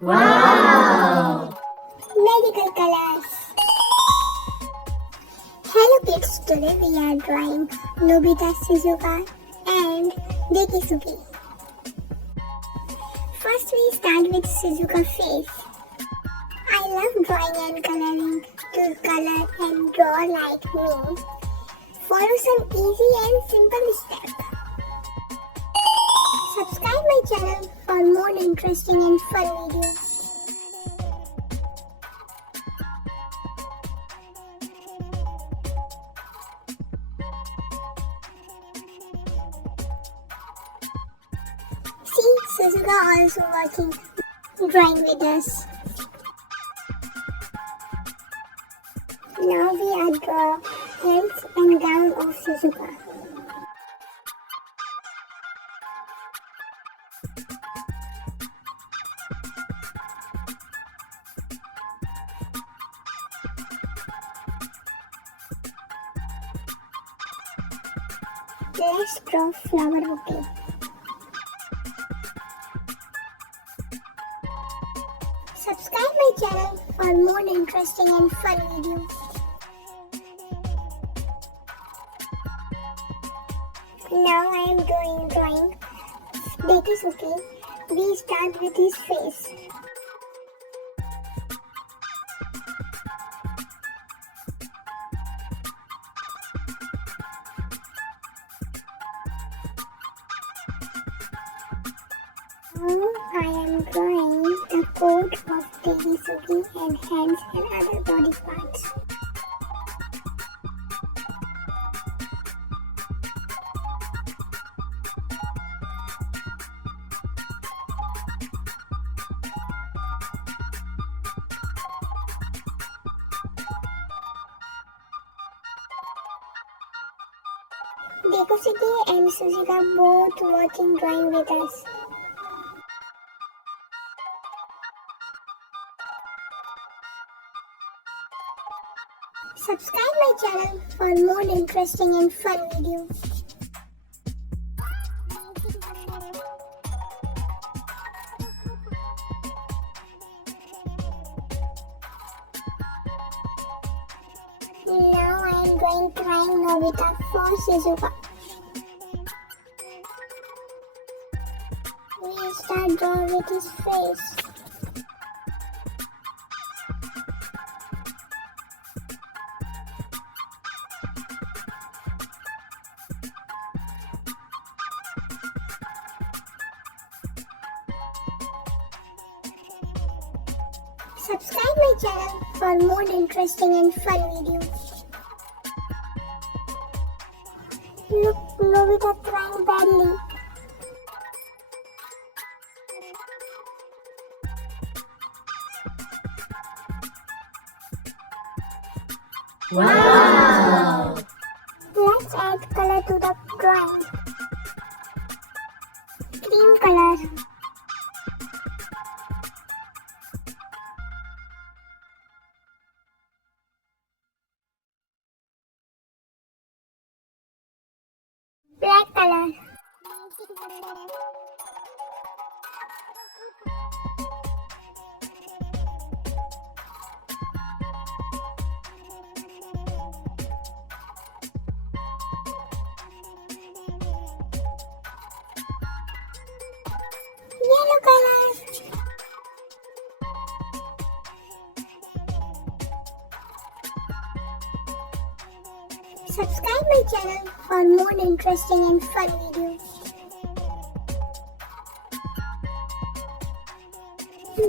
Wow! Medical colors. Hello kids, today we are drawing Nobita, Shizuka and Dekisugi. First we start with Shizuka face. I love drawing and coloring. To color and draw like me, follow some easy and simple steps. Subscribe my channel for more interesting and fun videos. See, Shizuka also watching, drawing with us. Now we are draw hands and gown of Shizuka. Let's draw flower bouquet. Subscribe my channel for more interesting and fun videos. Now I am drawing Dekisugi. We start with his face. Now I am drawing the coat of Dekisugi and hands and other body parts. Dekisugi and Shizuka both watching drawing with us. Subscribe my channel for more interesting and fun videos. Now I am drawing nobita for Shizuka. We start drawing with his face. Subscribe my channel for more interesting and fun videos. Look, Nobita crying badly. Wow! Let's add color to the drawing. Cream color. Black color. Yellow color. Subscribe my channel for more interesting and fun videos.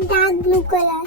Dark blue color.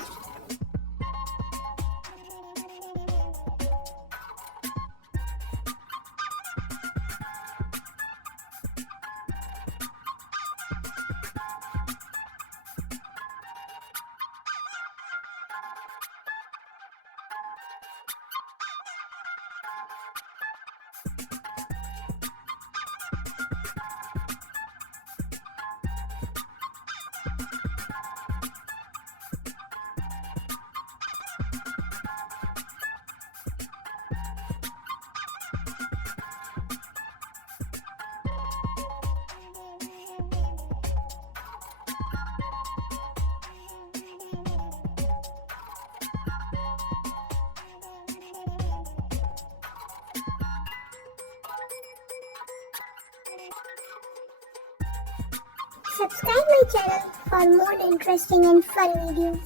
Subscribe my channel for more interesting and fun videos.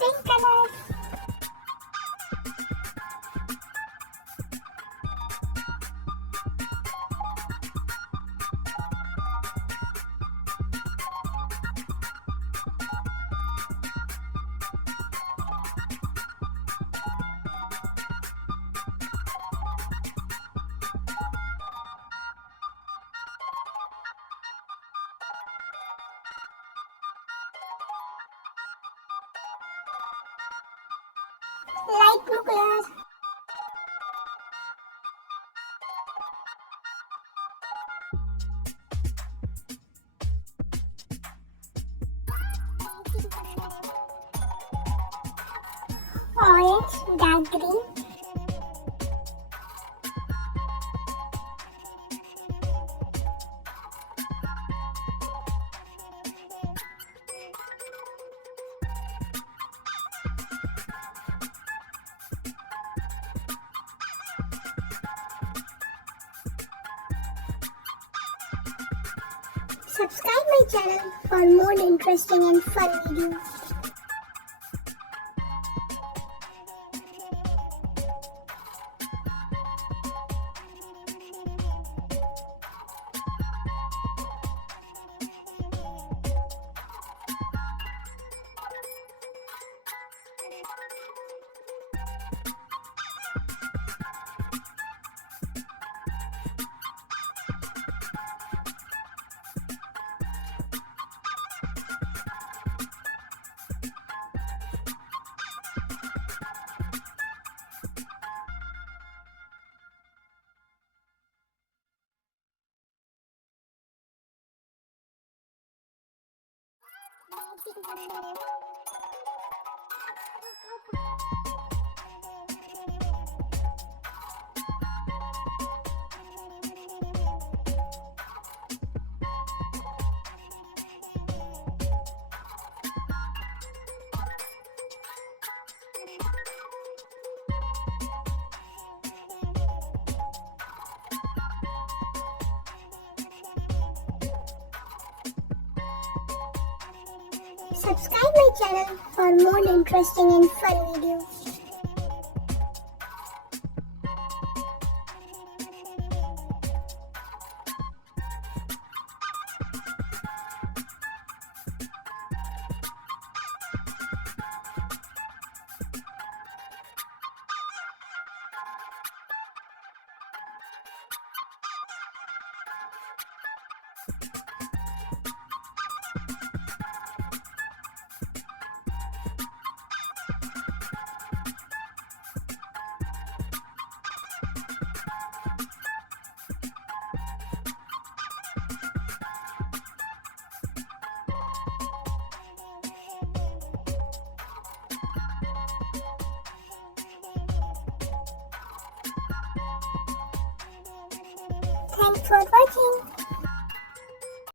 Pink colors. Light blue colors. Orange, dark green. Subscribe my channel for more interesting and fun videos. Subscribe my channel for more interesting and fun videos. Thanks for watching.